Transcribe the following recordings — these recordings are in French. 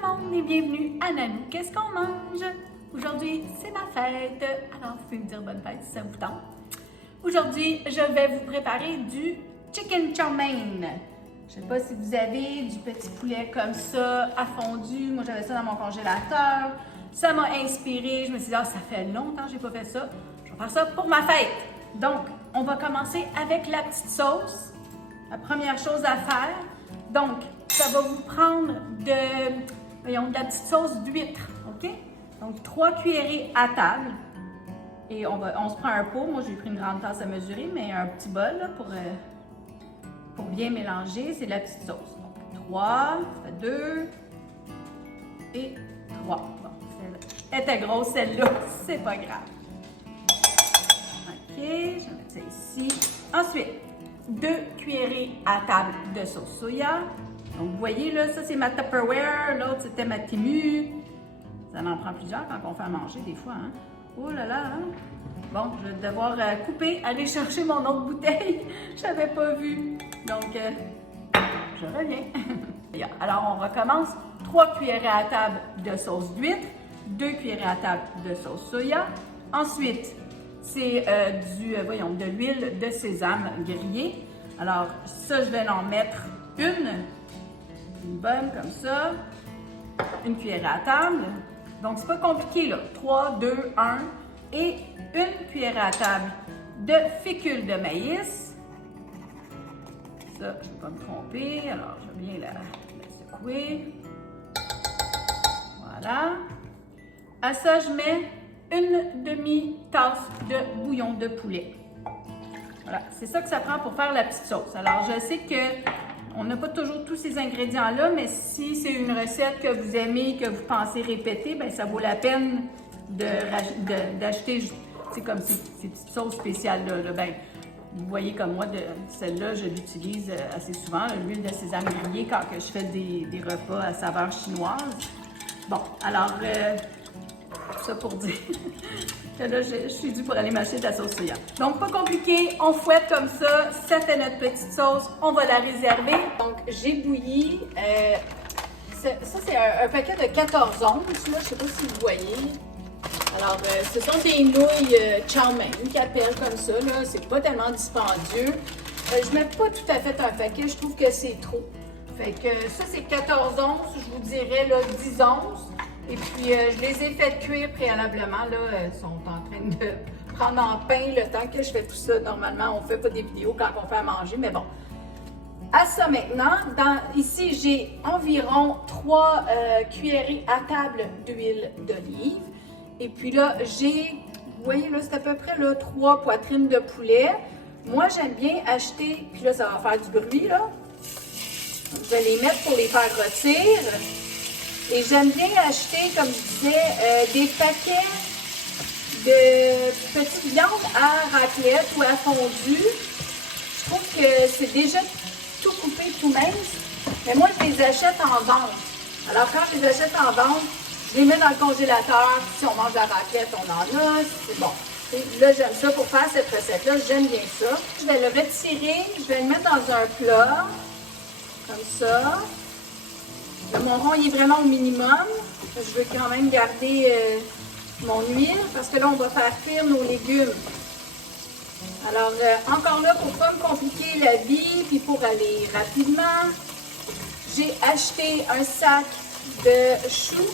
le monde et bienvenue à Nanou. Qu'est-ce qu'on mange? Aujourd'hui, c'est ma fête. Alors, vous pouvez me dire bonne fête si ça vous tente. Aujourd'hui, je vais vous préparer du chicken chow mein. Je ne sais pas si vous avez du petit poulet comme ça, à fondu. Moi, j'avais ça dans mon congélateur. Ça m'a inspiré. Je me suis dit, ah, ça fait longtemps que je n'ai pas fait ça. Je vais faire ça pour ma fête. Donc, on va commencer avec la petite sauce. La première chose à faire. Donc, ça va vous prendre de la petite sauce d'huître, OK? Donc, 3 cuillerées à table. Et on se prend un pot. Moi, j'ai pris une grande tasse à mesurer, mais un petit bol là, pour bien mélanger. C'est de la petite sauce. Donc, 3, ça fait 2 et 3. Bon, elle était grosse, celle-là. C'est pas grave. OK, je vais mettre ça ici. Ensuite, 2 cuillerées à table de sauce soya. Donc, vous voyez, là, ça, c'est ma Tupperware. L'autre, c'était ma Temu. Ça en prend plusieurs quand on fait à manger, des fois, hein? Oh là là, hein? Bon, je vais devoir couper, aller chercher mon autre bouteille. Je n'avais pas vu. Donc, je reviens. Alors, on recommence. 3 cuillerées à table de sauce d'huître. 2 cuillerées à table de sauce soya. Ensuite, c'est de l'huile de sésame grillée. Alors, ça, je vais en mettre une bonne comme ça. Une cuillerée à table. Donc, c'est pas compliqué, là. 3, 2, 1. Et une cuillerée à table de fécule de maïs. Ça, je ne vais pas me tromper. Alors, je viens la secouer. Voilà. À ça, je mets une demi-tasse de bouillon de poulet. Voilà, c'est ça que ça prend pour faire la petite sauce. Alors, je sais que on n'a pas toujours tous ces ingrédients-là, mais si c'est une recette que vous aimez, que vous pensez répéter, bien, ça vaut la peine d'acheter, c'est comme ces petites sauces spéciales-là. Là. Ben, vous voyez comme moi, celle-là, je l'utilise assez souvent, l'huile de sésame grillée, quand que je fais des repas à saveur chinoise. Bon, alors, tout ça pour dire que là, je suis due pour aller m'acheter de la sauce soya. Donc, pas compliqué, on fouette comme ça, ça fait notre petite sauce, on va la réserver. Donc, j'ai bouilli, ça c'est un paquet de 14 onces, là, je sais pas si vous voyez. Alors, ce sont des nouilles chow mein, qu'ils appellent comme ça, là, c'est pas tellement dispendieux. Je mets pas tout à fait un paquet, je trouve que c'est trop. Fait que ça, c'est 14 onces, je vous dirais, là, 10 onces. Et puis, je les ai fait cuire préalablement. Là, elles sont en train de prendre en pain le temps que je fais tout ça. Normalement, on ne fait pas des vidéos quand on fait à manger, mais bon. À ça maintenant, ici, j'ai environ 3 cuillerées à table d'huile d'olive. Et puis là, vous voyez, là, c'est à peu près là, 3 poitrines de poulet. Moi, j'aime bien acheter, puis là, ça va faire du bruit, là. Donc, je vais les mettre pour les faire rôtir. Et j'aime bien acheter, comme je disais, des paquets de petites viandes à raclette ou à fondue. Je trouve que c'est déjà tout coupé, tout mince. Mais moi, je les achète en vente. Alors, quand je les achète en vente, je les mets dans le congélateur. Si on mange de la raclette, on en a. C'est bon. Et là, j'aime ça pour faire cette recette-là. J'aime bien ça. Je vais le retirer. Je vais le mettre dans un plat. Comme ça. Là, mon rond, il est vraiment au minimum. Je veux quand même garder mon huile parce que là, on va faire cuire nos légumes. Alors, encore là, pour ne pas me compliquer la vie, puis pour aller rapidement, j'ai acheté un sac de choux.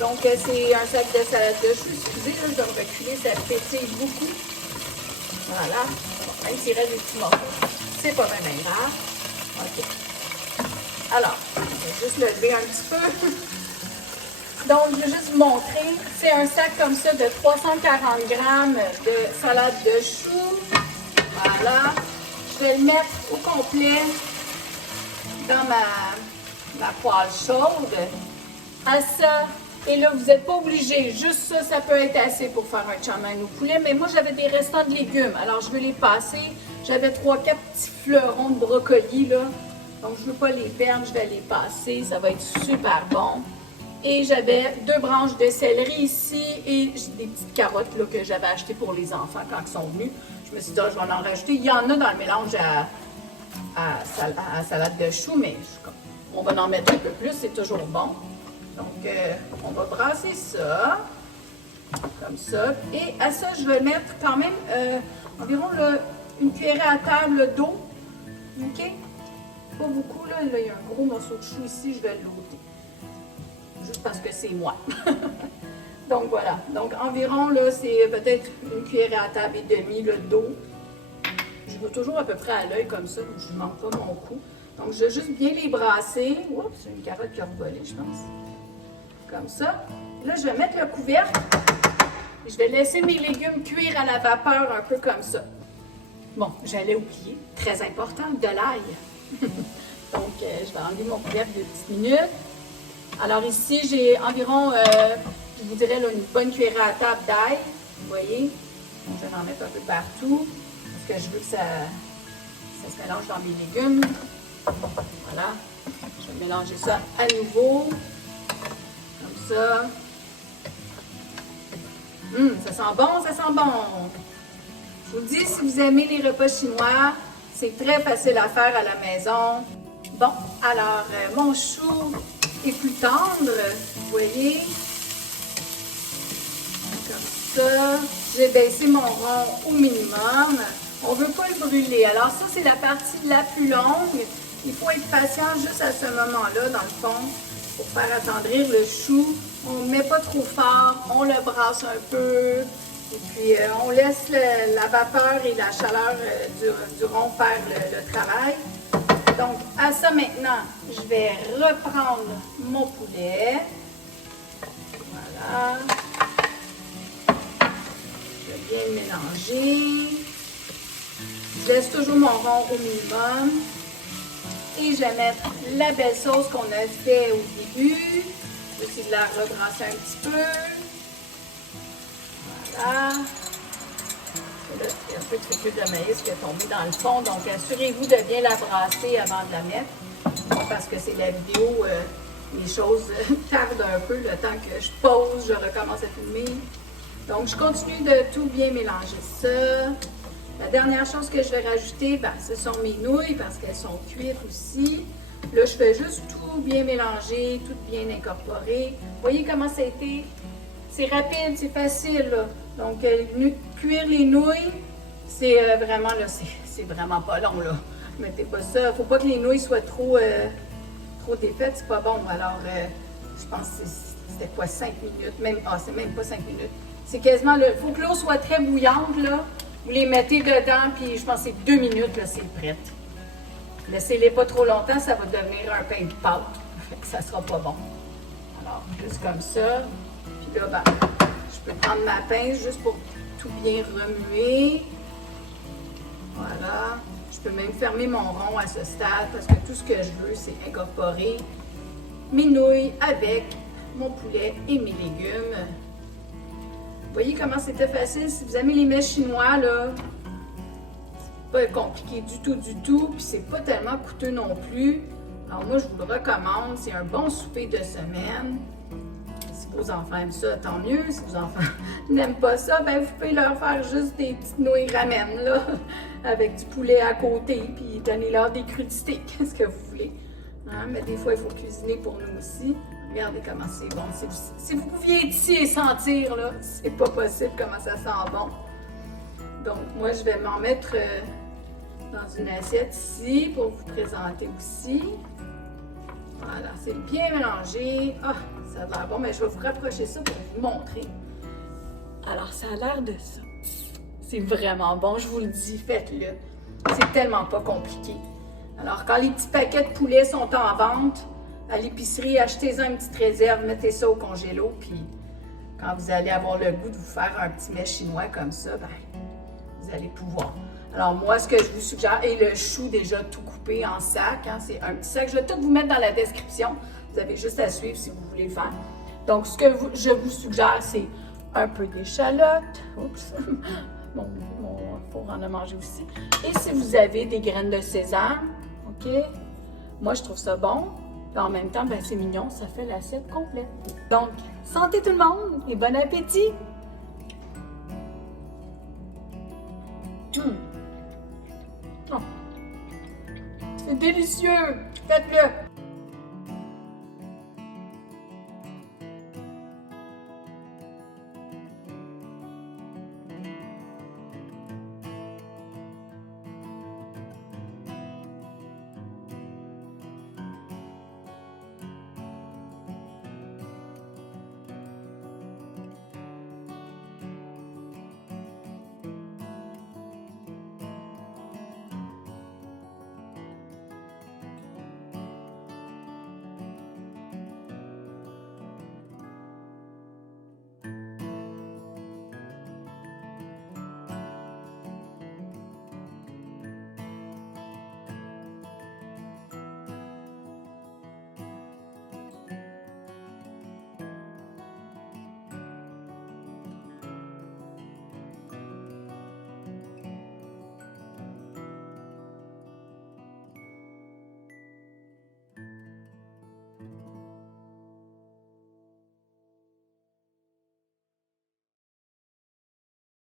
Donc, c'est un sac de salade de choux. Excusez, là, je dois me reculer, ça pétille beaucoup. Voilà. Bon, même s'il reste des petits morceaux, c'est pas bien grave. OK. Alors, je vais juste le lever un petit peu. Donc, je vais juste vous montrer. C'est un sac comme ça de 340 grammes de salade de choux. Voilà. Je vais le mettre au complet dans ma poêle chaude. À ça, et là, vous n'êtes pas obligé. Juste ça, ça peut être assez pour faire un chow mein au poulet. Mais moi, j'avais des restants de légumes. Alors, je vais les passer. J'avais 3-4 petits fleurons de brocoli, là. Donc, je ne veux pas les perdre, je vais les passer. Ça va être super bon. Et j'avais 2 branches de céleri ici et des petites carottes là, que j'avais achetées pour les enfants quand ils sont venus. Je me suis dit, je vais en rajouter. Il y en a dans le mélange à salade de choux, mais on va en mettre un peu plus, c'est toujours bon. Donc, on va brasser ça, comme ça. Et à ça, je vais mettre quand même environ une cuillerée à table d'eau. OK? Pas beaucoup, là. Là, il y a un gros morceau de chou ici, je vais l'ôter. Juste parce que c'est moi. Donc, voilà. Donc, environ, là, c'est peut-être une cuillerée à table et demie, d'eau. Je vais toujours à peu près à l'œil comme ça, donc je ne manque pas mon coup. Donc, je vais juste bien les brasser. Oups, c'est une carotte qui a revolé, je pense. Comme ça. Là, je vais mettre le couvercle. Et je vais laisser mes légumes cuire à la vapeur un peu comme ça. Bon, j'allais oublier, très important, de l'ail. Donc, je vais enlever mon couvercle de petites minutes. Alors ici, j'ai environ, je vous dirais, là, une bonne cuillerée à table d'ail. Vous voyez? Donc, je vais en mettre un peu partout. Parce que je veux que ça se mélange dans mes légumes. Voilà. Je vais mélanger ça à nouveau. Comme ça. Ça sent bon, ça sent bon. Je vous dis, si vous aimez les repas chinois, c'est très facile à faire à la maison. Bon, alors, mon chou est plus tendre, vous voyez. Comme ça. J'ai baissé mon rond au minimum. On ne veut pas le brûler. Alors ça, c'est la partie la plus longue. Il faut être patient juste à ce moment-là, dans le fond, pour faire attendrir le chou. On ne met pas trop fort, on le brasse un peu. Et puis, on laisse la vapeur et la chaleur du rond faire le travail. Donc, à ça maintenant, je vais reprendre mon poulet. Voilà. Je vais bien le mélanger. Je laisse toujours mon rond au minimum. Et je vais mettre la belle sauce qu'on a fait au début. Je vais essayer de la rebrasser un petit peu. Voilà. Là, il y a un peu de fécule de maïs qui est tombé dans le fond. Donc, assurez-vous de bien la brasser avant de la mettre. Parce que c'est la vidéo, les choses tardent un peu le temps que je pause, je recommence à filmer. Donc, je continue de tout bien mélanger ça. La dernière chose que je vais rajouter, ce sont mes nouilles parce qu'elles sont cuites aussi. Là, je fais juste tout bien mélanger, tout bien incorporer. Vous voyez comment ça a été? C'est rapide, c'est facile, là. Donc, cuire les nouilles, c'est vraiment, là, c'est vraiment pas long, là. Mettez pas ça. Faut pas que les nouilles soient trop défaites, c'est pas bon. Alors, je pense que c'était quoi, 5 minutes? C'est même pas 5 minutes. C'est quasiment, il faut que l'eau soit très bouillante, là. Vous les mettez dedans, puis je pense que c'est 2 minutes, là, c'est prêt. Laissez-les pas trop longtemps, ça va devenir un pain de pâte. Ça sera pas bon. Alors, juste comme ça. Puis là, je peux prendre ma pince juste pour tout bien remuer. Voilà. Je peux même fermer mon rond à ce stade parce que tout ce que je veux, c'est incorporer mes nouilles avec mon poulet et mes légumes. Vous voyez comment c'était facile? Si vous aimez les mets chinois, là, c'est pas compliqué du tout, puis c'est pas tellement coûteux non plus. Alors moi, je vous le recommande, c'est un bon souper de semaine. Si vos enfants aiment ça, tant mieux. Si vos enfants n'aiment pas ça, vous pouvez leur faire juste des petites nouilles ramen, là, avec du poulet à côté, puis donnez-leur des crudités, qu'est-ce que vous voulez. Hein? Mais des fois, il faut cuisiner pour nous aussi. Regardez comment c'est bon. Si vous pouviez être ici et sentir, là, c'est pas possible comment ça sent bon. Donc, moi, je vais m'en mettre dans une assiette ici pour vous présenter aussi. Voilà, c'est bien mélangé. Ah, ça a l'air bon, mais je vais vous rapprocher ça pour vous montrer. Alors, ça a l'air de ça. C'est vraiment bon, je vous le dis, faites-le. C'est tellement pas compliqué. Alors, quand les petits paquets de poulet sont en vente, à l'épicerie, achetez-en une petite réserve, mettez ça au congélo, puis quand vous allez avoir le goût de vous faire un petit mets chinois comme ça, vous allez pouvoir. Alors moi, ce que je vous suggère, et le chou déjà tout coupé en sac, hein, c'est un petit sac, je vais tout vous mettre dans la description, vous avez juste à suivre si vous voulez le faire. Donc ce que je vous suggère, c'est un peu d'échalote, oups, mon four en a mangé aussi, et si vous avez des graines de sésame, ok, moi je trouve ça bon. En même temps, c'est mignon, ça fait l'assiette complète. Donc, santé tout le monde et bon appétit! Oh. C'est délicieux! Faites-le!